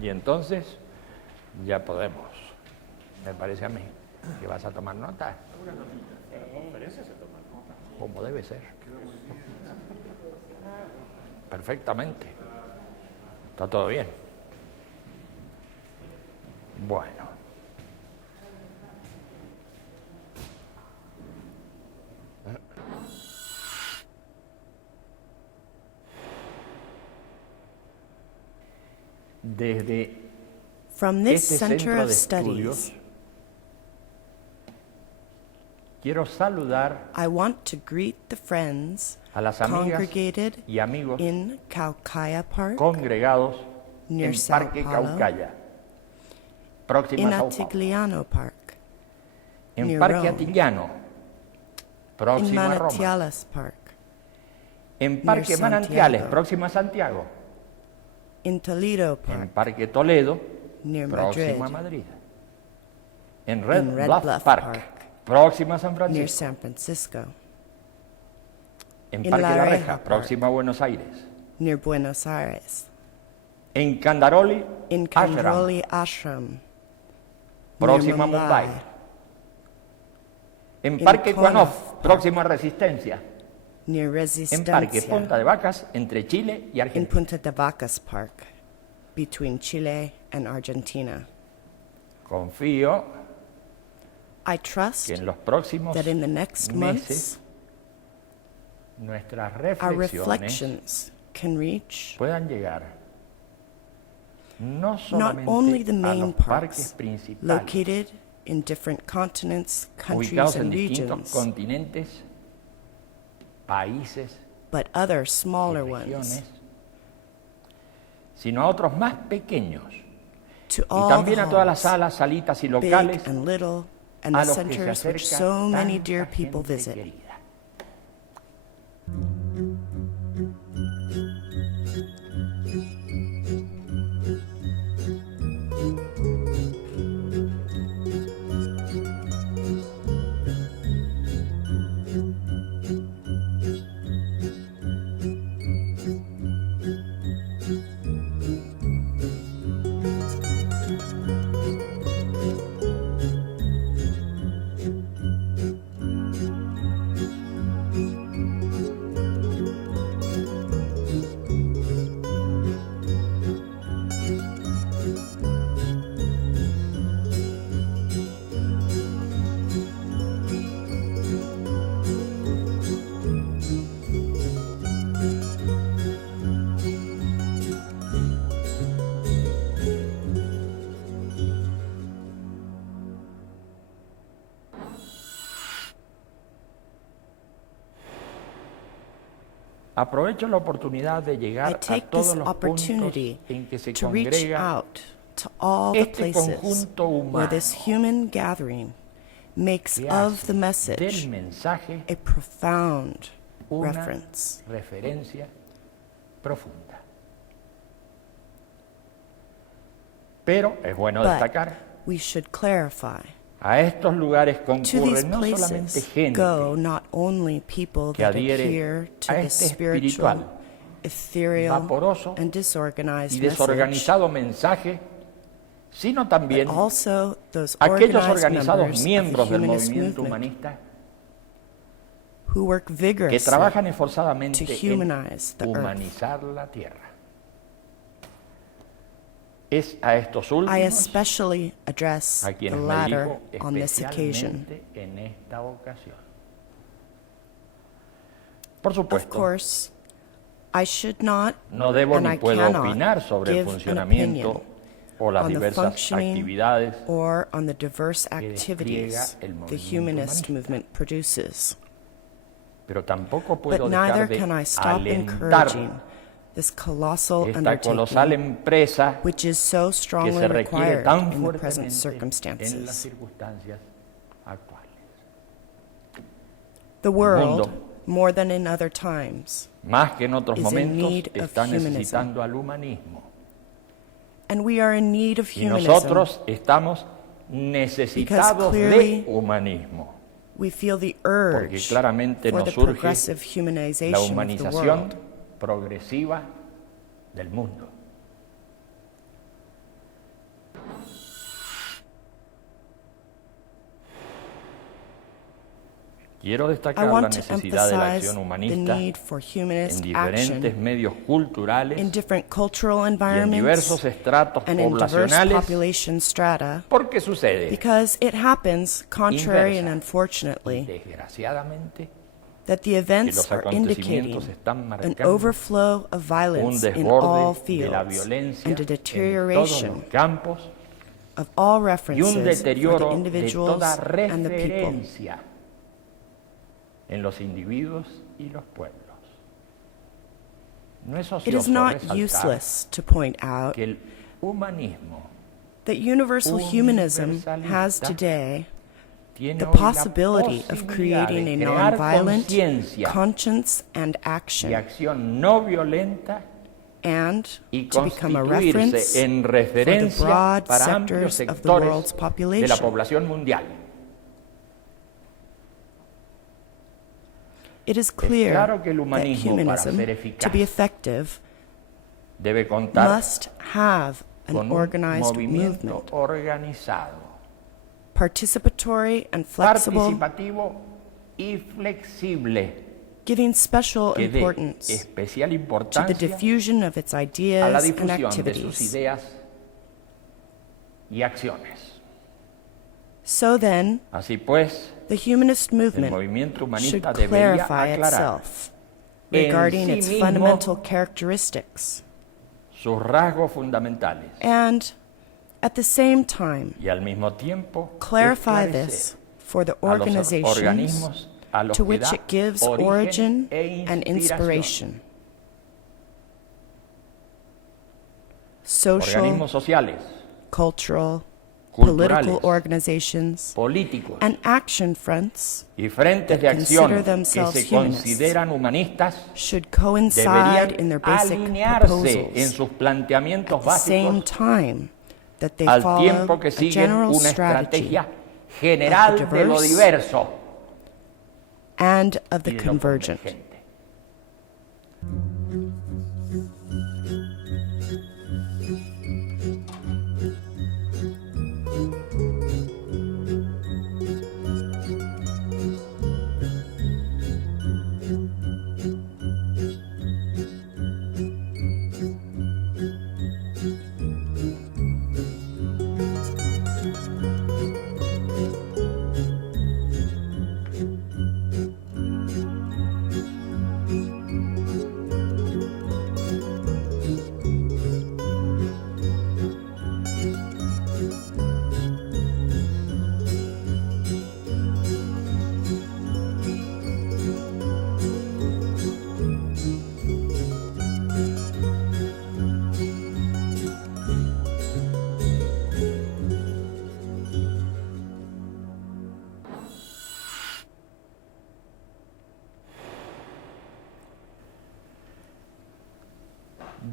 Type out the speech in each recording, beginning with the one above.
Y entonces ya podemos, me parece a mí, que vas a tomar nota. En la conferencia se toma nota. Como debe ser. Perfectamente. Está todo bien. Bueno. Desde From this este center centro of de studies, estudios, quiero saludar I want to greet the friends a las amigas congregated y amigos in Caucaya Park, congregados near en Sao Parque Paulo, Caucaya, próxima in a Sao Paulo, Atigliano Park, en near Parque Rome, Atillano, in próximo a Roma, Manantiales Park, en Parque near Manantiales, Santiago, próximo a Santiago, in Toledo en Park, Parque Toledo, near próximo a Madrid, Madrid, en Red in Red Bluff Bluff Park, Park, próximo a San near Francisco, San Francisco, en in Parque La La Reja Reja, Park, próximo a Buenos Aires, near Buenos Aires, en Candaroli, in Ashram, Kandroli Ashram, near próximo a Mumbai, en in Parque Konof Konof, Park, próximo a Resistencia, near en Parque Resistencia, Punta de Vacas, entre Chile y in Argentina. Punta de Vacas Park, between Chile and Argentina. Confío I trust que en los próximos that in the next months, meses nuestras our reflexiones reflections can reach puedan llegar no not only solamente the a main los parques parks principales located in different continents, countries, ubicados en and distintos regions, continentes, países but other y smaller regiones, ones, sino a otros más pequeños to y all the también a todas las halls, salas, salitas y big locales and little, and a the los que se centers which acerca so many tanta dear people gente visit. querida. Aprovecho la oportunidad de I llegar a take todos this los puntos opportunity en que se to reach congrega out to all the este places conjunto where this humano human gathering makes que of the hace del message mensaje a profound una reference. referencia profunda. Pero es bueno But destacar, we should clarify. a estos lugares To these concurren no solamente places gente go not only people que that adhiere adhere to a the este spiritual, espiritual, ethereal, vaporoso and y disorganized message, desorganizado mensaje, sino but también also those aquellos organized organizados members of the miembros del humanist movimiento movement humanista who work que vigorously trabajan to esforzadamente humanize the en earth. humanizar la tierra. Es a estos I últimos especially address a the quienes me latter dirijo on this occasion. especialmente en esta ocasión. Por Of supuesto, course, I should not no debo and ni I puedo cannot opinar sobre el give an funcionamiento opinion o las on the diversas functioning actividades or on the diverse que activities despliega el the movimiento humanist humanista. movement produces. Pero tampoco But puedo neither dejar can I de stop alentar encouraging this colossal esta colosal undertaking, empresa which is so que strongly se requiere required tan in the present fuertemente en las circumstances. circunstancias actuales. The world, mundo, more than in other times, Más que en otros is in momentos, need of está humanism. necesitando al humanismo. and we are in need of Y humanism. nosotros estamos necesitados clearly de humanismo. We feel the Porque urge claramente for nos the surge progressive la humanization of the humanización world. progresiva del mundo. Quiero I destacar la want to necesidad de la emphasize acción the humanista need for en humanist diferentes action medios culturales in different cultural y en diversos environments estratos and in diverse poblacionales, population strata, porque sucede, because it happens, contrary and Inversa. unfortunately, desgraciadamente, that the que events los are indicating acontecimientos están an marcando overflow of un violence in all desborde de la fields violencia and a en todos deterioration los campos of all y un references for the deterioro de individuals toda and the people. referencia en los individuos y los pueblos. No es It is ocioso not resaltar useless to point out que el humanismo that universal humanism has universalista today tiene the hoy la possibility of posibilidad creating de a crear nonviolent conciencia conscience and y action, acción no violenta and y to become a reference constituirse en for the referencia broad para amplios sectors of the world's sectores de la population. población mundial. It is clear claro que el that humanismo, para ser humanism, eficaz, to be effective, debe contar must have an con un organized movimiento movement, organizado, participatory and flexible, participativo y flexible, giving special que dé importance especial to the importancia diffusion of its a la ideas and difusión de sus activities. ideas y acciones. So then, Así pues, the humanist el movement movimiento should humanista debería clarify aclarar itself en regarding sí its mismo fundamental characteristics sus rasgos fundamentales and, at the same time, y al mismo tiempo clarify esclarecer this for the a los organizations organismos a los to que which da it gives origen origin e and inspiration. Social, organismos sociales, cultural, culturales, political organizations, políticos and action fronts y frentes de that acción consider que themselves se humanists consideran humanistas should coincide in their deberían basic alinearse en proposals sus planteamientos at the same básicos time that they al follow tiempo que a siguen general una strategy estrategia general of the de lo diverse diverso and of the y de lo convergent. convergente.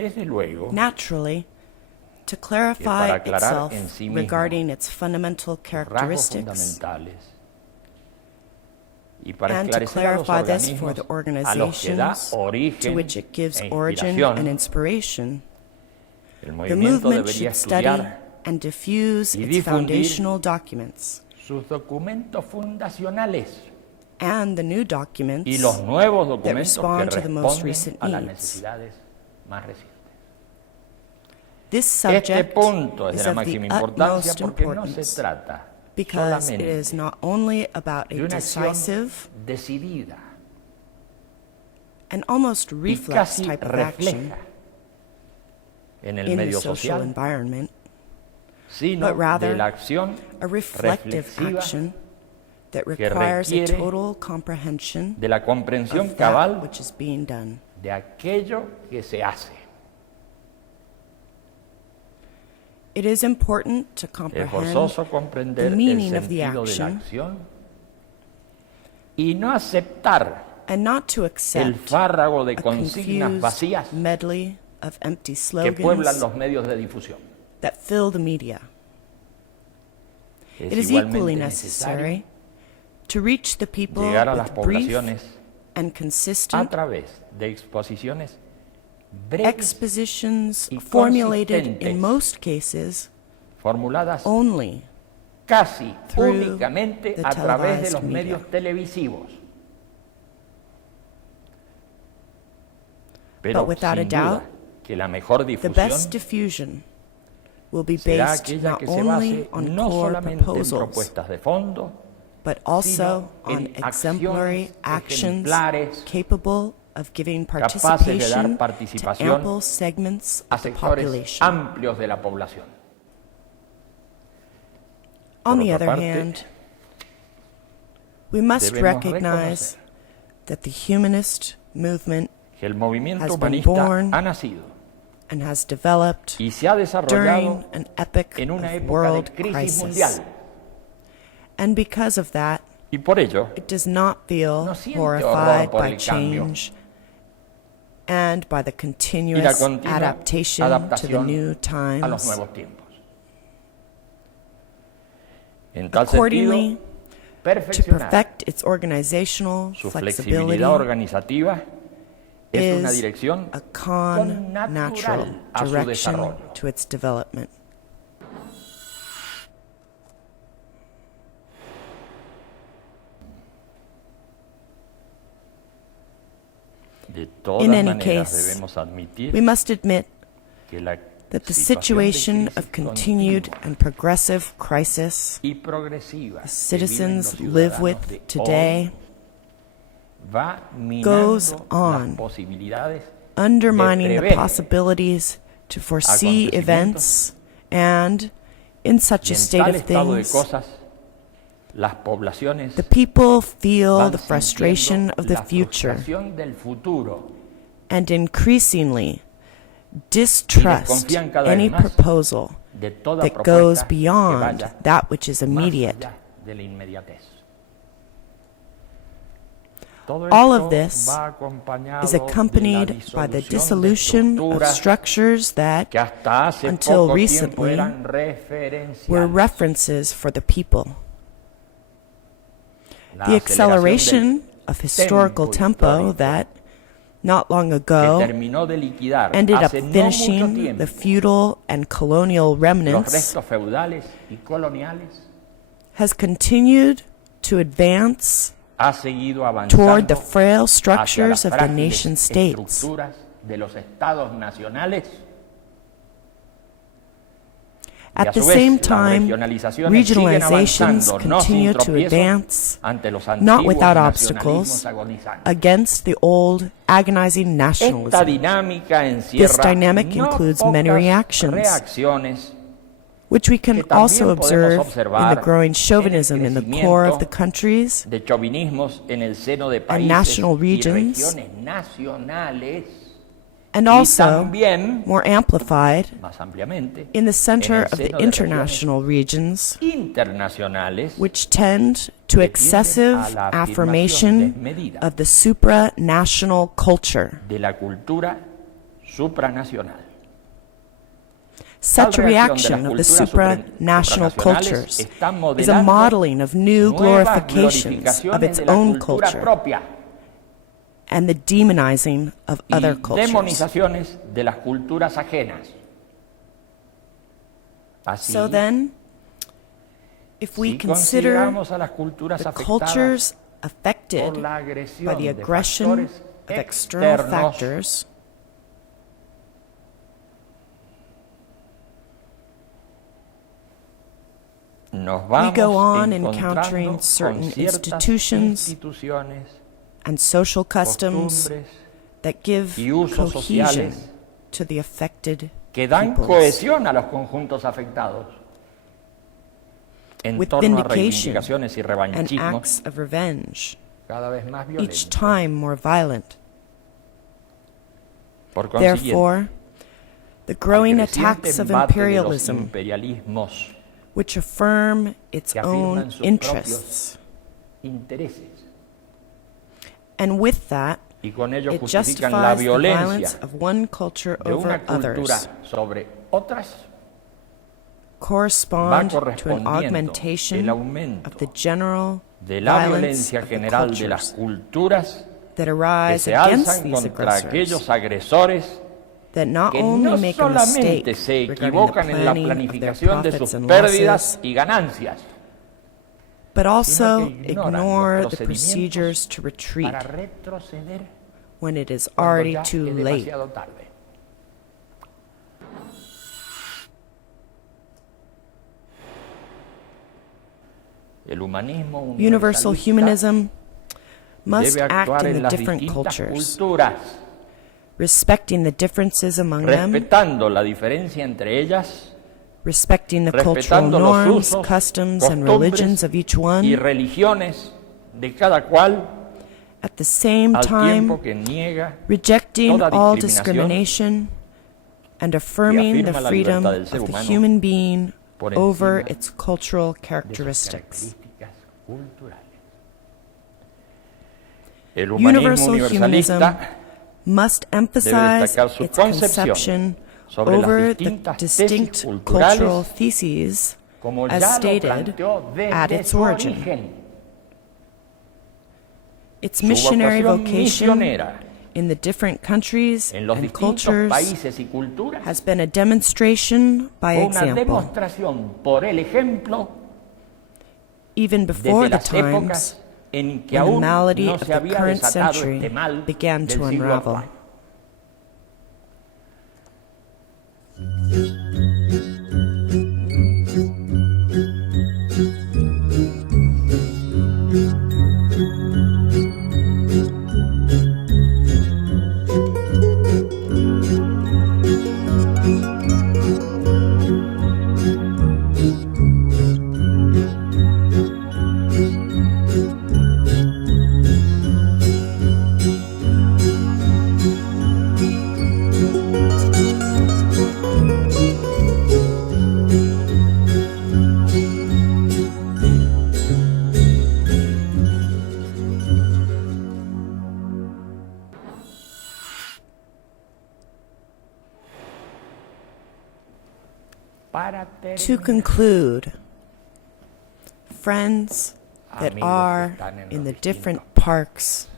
desde luego, naturally, to que clarify para aclarar itself en sí mismo regarding its fundamental rasgos characteristics fundamentales y para and to esclarecer a los clarify this for organismos the a los que da organizations to origen which it gives e origin inspiración, and inspiration, el the movimiento movement debería should study estudiar and diffuse y its difundir foundational documents sus documentos fundacionales and the new y documents los nuevos that documentos que respond to the most responden recent a las needs. necesidades más recientes. This Este subject punto es is de la of the máxima importancia utmost porque no se importance trata because it is solamente not only about de a una acción decisive decidida and almost y reflex casi type of action refleja en el in the medio social social, environment, sino but rather de la acción a reflective reflexiva action that que requires a requiere total comprehension de la comprensión of that cabal which is being done. de aquello que se hace. It is important to Es comprehend forzoso comprender the el meaning of the sentido de la action acción y no aceptar and not to el accept fárrago de a consignas confused vacías medley of empty que pueblan slogans los medios de difusión. that fill the media. Es It is equally igualmente necessary necesario to reach the people llegar a las with brief poblaciones and a consistent través de exposiciones breves expositions y formulated consistentes, in most cases formuladas only casi through únicamente the a través de televised los media. medios televisivos. But Pero without a sin duda doubt, que la mejor the best difusión diffusion will be será based aquella not que se only base on no core solamente en proposals, propuestas de fondo, but also sino on en exemplary acciones actions ejemplares capable of giving capaces de dar participation to participación ample segments a of the sectores population. amplios de la población. On Por the otra other parte, hand, we must debemos recognize reconocer that the humanist movement que el movimiento has been humanista born ha nacido and has developed y se ha desarrollado during an epoch en una of época de world crisis crisis. mundial. And because of that, Y por ello, it does not feel no siente horrified horror por by el cambio change and by the y la continuous continua adaptation to the adaptación new a los times. nuevos tiempos. En tal Accordingly, sentido, to perfeccionar perfect its organizational su flexibility flexibilidad organizativa es una is dirección a natural connatural a su direction desarrollo. to its development. De todas In any maneras, case, debemos admitir we must admit que la that the situación situation de crisis of continued continua and progressive crisis y progresiva the que citizens viven los live ciudadanos with de today hoy va goes minando on, las posibilidades undermining the prever possibilities to foresee acontecimientos events, and in such y a en state tal of estado de things, cosas las poblaciones the people feel van the frustration sintiendo of the la future frustración del futuro and increasingly distrust desconfían cada vez any más proposal de toda that goes propuesta que beyond vaya that which is más immediate. allá de la inmediatez. Todo All esto of this va acompañado is de la accompanied by the disolución dissolution de of estructuras structures that que hasta hace until poco tiempo recently eran were referenciales. references for the people. La The aceleración acceleration of historical tempo histórico that, not long que ago, terminó de liquidar ended up hace no mucho finishing tiempo the feudal and colonial los remnants restos feudales y coloniales, has continued to advance ha seguido toward the avanzando frail hacia structures las of the frágiles nation states. estructuras de los estados nacionales. Y a At the su vez, same las time, regionalizaciones siguen regionalizations avanzando, no sin continue to tropiezos, advance, ante los not antiguos without nacionalismos obstacles, agonizantes. against the old agonizing Esta nationalism. dinámica encierra This dynamic no includes pocas many reactions, which we can que también also podemos observe in observar the growing en el chauvinism in the core of the crecimiento countries de chauvinismos en el seno de and países national y regions, regiones nacionales and y also también, more amplified más ampliamente, in the center en el of the seno de international regions, internacionales which tend to que tienden excessive a la afirmación affirmation desmedida of the supranational culture de la cultura supranacional. Such a reaction of the supranational cultures is a modeling of new glorifications of its own culture and the demonizing of other cultures. Demonizaciones de las culturas ajenas. Así, So then, if we consider consideramos a las culturas the afectadas cultures affected por la by agresión the de aggression factores of external externos, factors, nos we vamos go on encontrando encountering con certain ciertas institutions instituciones, and social customs costumbres that give y usos cohesion sociales to the affected que dan peoples, cohesión a los conjuntos afectados en with torno a vindication reivindicaciones y and revanchismos acts of revenge, cada vez más each violentos. time more violent. Por consiguiente, Therefore, the growing al creciente attacks of embate de los imperialism, imperialismos which affirm its que own afirman sus interests, propios intereses and with that, y con ello it justifican la justifies the violence violencia of one culture de over una cultura others, sobre otras, va correspond to an correspondiendo el augmentation aumento of the general de la violence violencia of the general de las cultures culturas that que arise se against alzan these contra aggressors, aquellos agresores that not que only no make a mistake solamente se regarding the equivocan en la planning of their planificación de profits sus and pérdidas losses, y ganancias, but also sino que ignoran ignore los the procedures to retreat para retroceder when it is cuando already ya too es late. demasiado tarde. El humanismo Universal universalista humanism must debe act actuar in en the las different distintas cultures, culturas, respecting the differences among them, respetando la diferencia entre ellas respecting the cultural respetando los norms, usos, customs, and costumbres religions of each y one, religiones de cada cual, at the same al time tiempo que niega rejecting toda all discriminación discrimination and affirming the afirma la freedom libertad del of ser the humano human being por over encima its cultural de sus characteristics. características culturales. El humanismo Universal humanism universalista must debe emphasize destacar su its concepción conception sobre las over the distintas distinct tesis culturales, cultural theses como as ya lo stated planteó at desde its su origin. origen. Its Su missionary vocación vocation misionera in the different countries en los and distintos cultures países y culturas has been a demonstration by fue una example, demostración por el ejemplo even before desde the las times épocas en que when the aún malady no of se the había current desatado century este mal began del to siglo unravel. actual. Para To terminar, conclude, friends that amigos que are están en in los the different distintos- parks,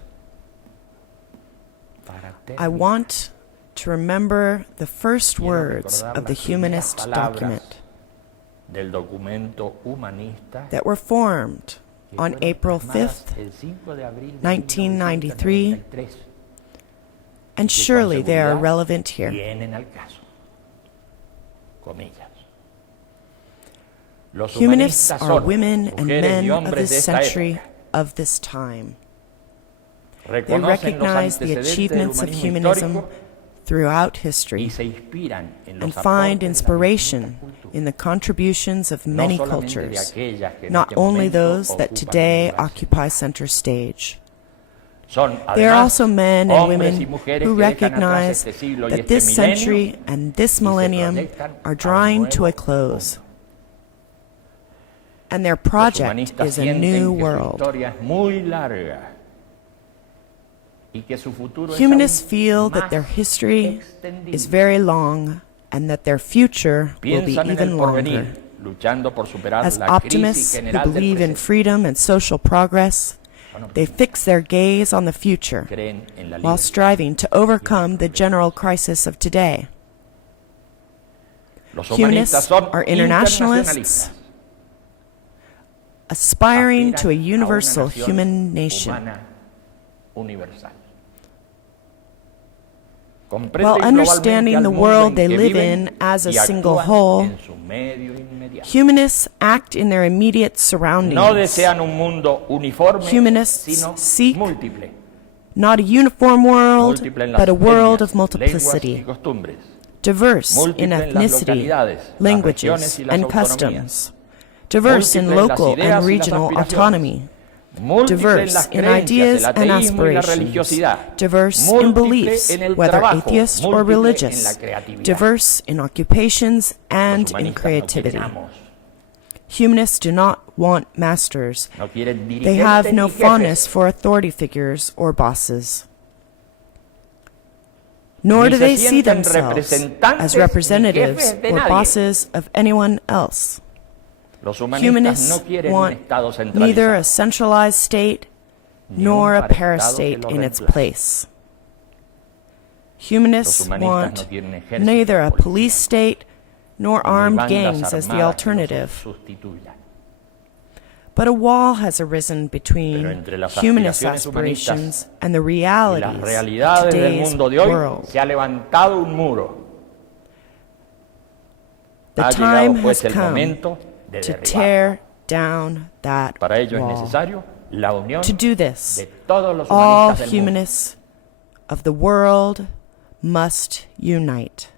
para I terminar, want to remember the first quiero words recordar of the las primeras humanist palabras document del documento humanista that were formed que on fueron April plasmadas 5th, el 5 de abril de 1993, 1993, and que con surely they are seguridad relevant here. vienen al caso. Comillas. Los Humanists humanistas are son women and mujeres men y of hombres de this esta century, época. of this time. They Reconocen los recognize the antecedentes del achievements of humanismo humanism histórico throughout y history se inspiran en and los find aportes de las inspiration distintas culturas, in the contributions of no many solamente de cultures, aquellas que en not este only momento those that ocupan today un lugar occupy center stage. Son, They are además, also men and hombres y women mujeres who que dejan atrás recognize este siglo y that este this milenio century and this y se millennium proyectan a are un drawing to nuevo a close, mundo. and their Los project humanistas is a sienten new que su world. historia es muy larga Humanists feel that their history is very long and that their future will be even longer. As optimists who believe in freedom and social progress, they fix their gaze on the future while striving to overcome the general crisis of today. Humanists are internationalists, aspiring to a universal human nation. While understanding the world they live in as a single whole, humanists act in their immediate surroundings. Humanists seek not a uniform world, but a world of multiplicity, diverse in ethnicity, languages, and customs, diverse in local and regional autonomy, diverse in ideas and aspirations, diverse in beliefs, whether atheist or religious, diverse in occupations and in creativity. Humanists do not want masters. They have no fondness for authority figures or bosses. Nor do they see themselves as representatives or bosses of anyone else. Humanists want neither a centralized state nor a parastate in its place. Humanists want neither a police state nor armed gangs as the alternative. But a wall has arisen between humanist aspirations and the realities of today's world. The time has come to tear down that wall. To do this, all humanists of the world must unite.